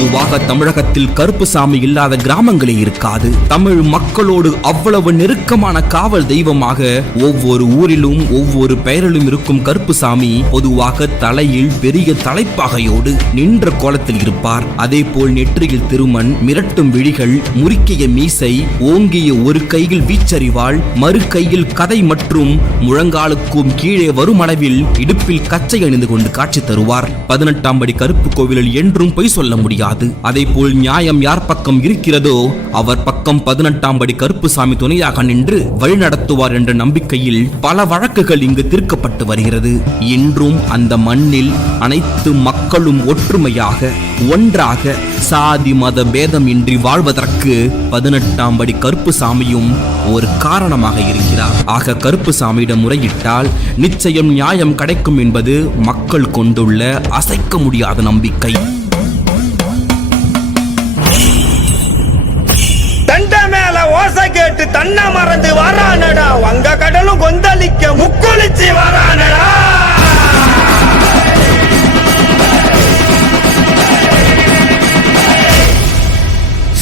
பொதுவாக தமிழகத்தில் கருப்புசாமி இல்லாத கிராமங்களே இருக்காது. தமிழ் மக்களோடு அவ்வளவு நெருக்கமான காவல் தெய்வமாக ஒவ்வொரு ஊரிலும் ஒவ்வொரு பெயரிலும் இருக்கும் கருப்புசாமி பொதுவாக தலையில் பெரிய தலைப்பாகையோடு நின்ற கோலத்தில் இருப்பார். அதே போல் நெற்றியில் திருமண், மிரட்டும் விழிகள், முறுக்கிய மீசை, ஓங்கிய ஒரு கையில் வீச்சறிவாள், மறு கையில் கதை மற்றும் முழங்காலுக்கும் கீழே வரும் அளவில் இடுப்பில் கச்சை அணிந்து கொண்டு காட்சி தருவார். 18ஆம் படி கருப்பு கோவிலில் என்றும் பொய் சொல்ல முடியாது. அதே போல் நியாயம் யார் பக்கம் இருக்கிறதோ அவர் பக்கம் 18ஆம் படி கருப்புசாமி துணையாக நின்று வழிநடத்துவார் என்ற நம்பிக்கையில் பல வழக்குகள் இங்கு தீர்க்கப்பட்டு வருகிறது. இன்றும் அந்த மண்ணில் அனைத்து மக்களும் ஒற்றுமையாக ஒன்றாக சாதி மத பேதம் இன்றி வாழ்வதற்கு 18ஆம் படி கருப்புசாமியும் ஒரு காரணமாக இருக்கிறார். ஆக கருப்புசாமியிடம் முறையிட்டால் நிச்சயம் நியாயம் கிடைக்கும் என்பது மக்கள் கொண்டுள்ள அசைக்க முடியாத நம்பிக்கை. தண்டை மேல ஓசை கேட்டு தன்னை மறந்து வரானடா, வங்க கடலும் கொந்தளிக்க முக்குளிச்சு வரானடா.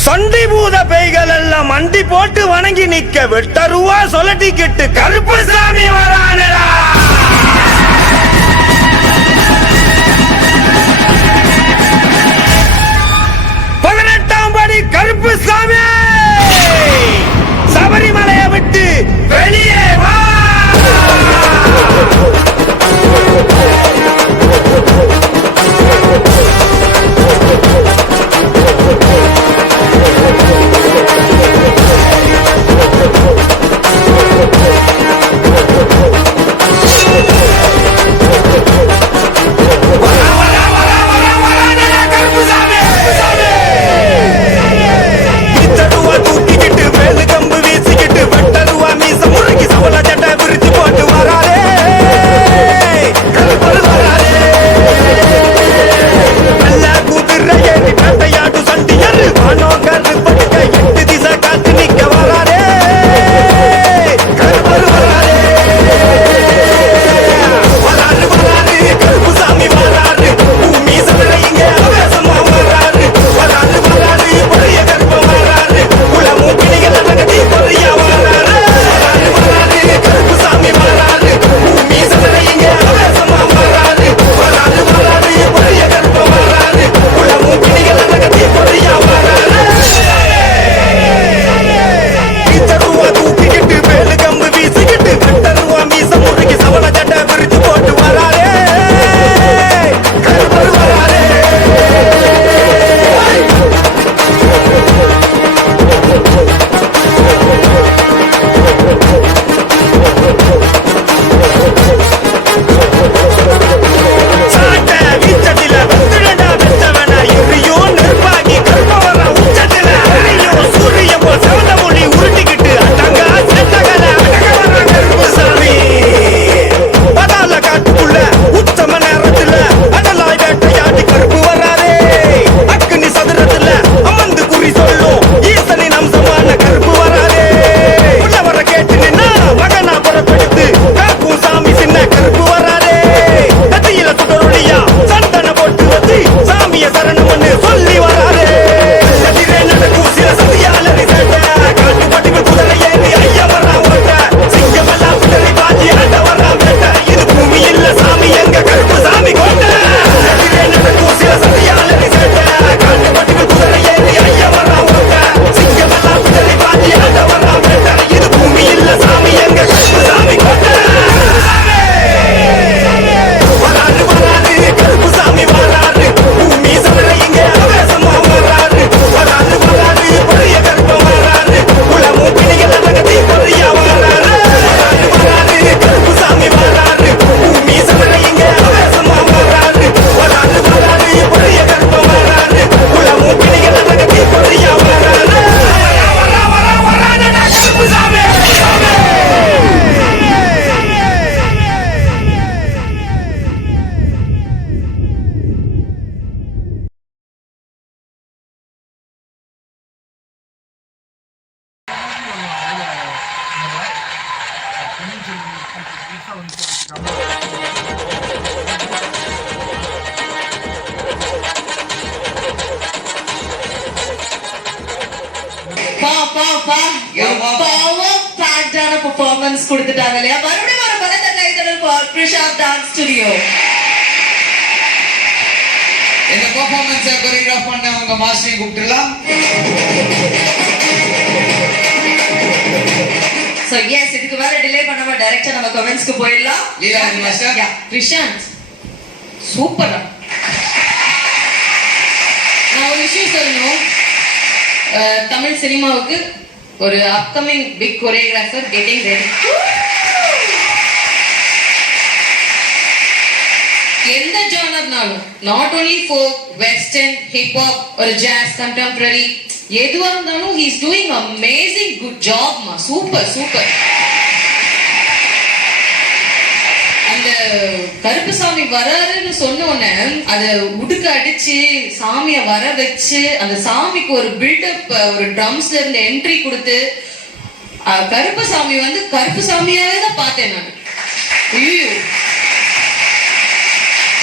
சண்டி பூத பேய்கள் எல்லாம் மண்டி போட்டு வணங்கி நிக்க வெட்டருவா சொல்லட்டிக்கிட்டு கருப்புசாமி வரானடா. கருப்புசாமி சபரிமலையை விட்டு வெளியே வா. பவர் பேக்டான பெர்ஃபார்மன்ஸ் கொடுத்துட்டாங்க இல்லையா? மறுபடியும் ஒரு பலத்த கைதட்டல் for Prishant Dance Studio. இந்த பெர்ஃபார்மன்ஸை கோரியோகிராஃப் பண்ண உங்க மாஸ்டரையும் கூப்பிட்டுலாம். So yes, இதுக்கு மேல டிலே பண்ணாம டைரக்டா நம்ம கமெண்ட்ஸ்க்கு போயிடலாம். லீலாவதி மாஸ்டர். Prishant சூப்பரா. நான் ஒரு விஷயம் சொல்லணும். தமிழ் சினிமாவுக்கு ஒரு upcoming big choreographer getting ready. எந்த ஜானர்னாலும், not only folk, western, hip hop, ஒரு ஜாஸ், கண்டெம்பரரி, எதுவா இருந்தாலும் he is doing amazing good job மா. Super super. அந்த கருப்புசாமி வராருன்னு சொன்ன உடனே அத உடுக்க அடிச்சு சாமிய வர வச்சு அந்த சாமிக்கு ஒரு பில்டப், ஒரு ட்ரம்ஸ்ல இருந்து என்ட்ரி கொடுத்து கருப்புசாமி வந்து கருப்புசாமியாவே தான் பார்த்தேன் நான்.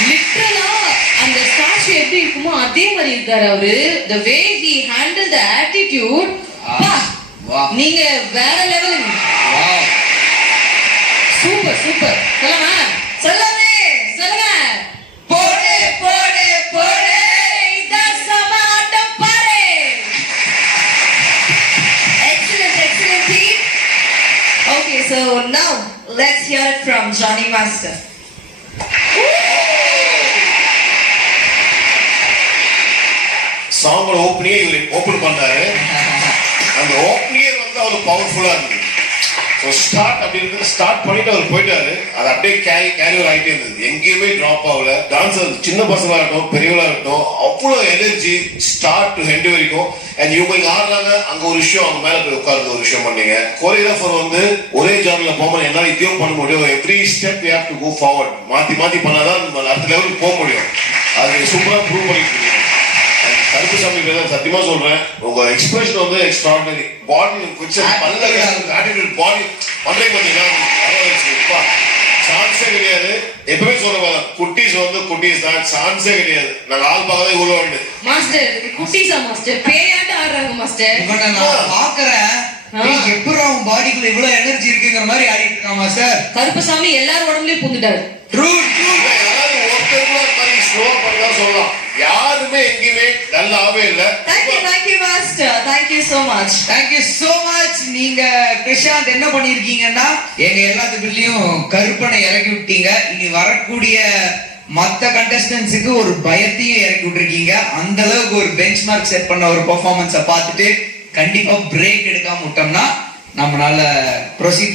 லிட்டரலா அந்த ஸ்டாச்சு எப்படி இருக்குமோ அதே மாதிரி இருக்காரு அவரு. the way he handled the attitude, நீங்க வேற லெவல். Super super. சொல்லவே சொல்லுங்க. போடு போடு போடு இந்த சமாட்டம் பாரு. Excellent, excellent team. Okay, so now let's hear it from Johnny Master. சாங்கோட ஓப்பனிங்கே இவர் ஓப்பன் பண்ணாரு. அந்த ஓப்பனிங்கே வந்து அவர் பவர்ஃபுல்லா இருந்தது. ஸோ ஸ்டார்ட் அப்படின்னு ஸ்டார்ட் பண்ணிட்டு அவர் போயிட்டாரு. அது அப்படியே கேரி ஓவர் ஆகிட்டே இருந்தது. எங்கேயுமே ட்ராப் ஆகல. டான்ஸர் சின்ன பசங்களா இருக்கட்டும், பெரியவங்களா இருக்கட்டும், அவ்வளோ எனர்ஜி ஸ்டார்ட் டு ஹெண்ட் வரைக்கும். அண்ட் இவங்க இங்க ஆடுறாங்க, அங்க ஒரு விஷயம் அவங்க மேல போய் உட்கார்ந்து ஒரு விஷயம் பண்ணீங்க. கோரியோகிராஃபர் வந்து ஒரே ஜான்ல போகும்போது என்னால இதையும் பண்ண முடியும். Every step we have to go forward. மாத்தி மாத்தி பண்ணாதான் நம்ம அடுத்த லெவலுக்கு போக முடியும். அது சூப்பரா ப்ரூவ் பண்ணிட்டு இருக்கீங்க. கருப்புசாமி சத்தியமா சொல்றேன், உங்க எக்ஸ்பிரஷன் வந்து எக்ஸ்ட்ராடினரி. பாடி கொஞ்சம் பல்ல ஆட்டிடியூட் பாடி பண்றே பண்ணீங்கன்னா சான்ஸே கிடையாது. எப்பவுமே சொல்றேன், குட்டீஸ் வந்து குட்டீஸ் தான், சான்ஸே கிடையாது. நாங்க ஆள் பார்க்கதான் இவ்வளவு வேண்டு மாஸ்டர். குட்டீஸா மாஸ்டர்? பேயாட்ட ஆடுறாங்க மாஸ்டர். இவனை நான் பாக்குறேன், எப்படி அவன் பாடிக்குள்ள இவ்வளவு எனர்ஜி இருக்குங்கிற மாதிரி ஆடிட்டு இருக்கான் மாஸ்டர். கருப்பசாமி எல்லாரும் உடம்புலயும் பூந்துட்டாரு. True true. யாராவது ஒருத்தருக்குள்ள மாதிரி ஸ்லோ பண்ணா சொல்லலாம். யாருமே எங்கேயுமே நல்லாவே இல்லை. Thank you master. Thank you so much. Thank you so much. நீங்க பிரசாந்த் என்ன பண்ணிருக்கீங்கன்னா, எங்க எல்லாத்துக்குள்ளயும் கருப்பனை இறக்கி விட்டீங்க. இனி வரக்கூடிய மத்த கண்டஸ்டன்ஸுக்கு ஒரு பயத்தையும் இறக்கி விட்டுருக்கீங்க. அந்த அளவுக்கு ஒரு பெஞ்ச் மார்க் செட் பண்ண ஒரு பெர்ஃபார்மன்ஸை பார்த்துட்டு கண்டிப்பா பிரேக் எடுக்காம விட்டோம்னா நம்மளால ப்ரொசீட்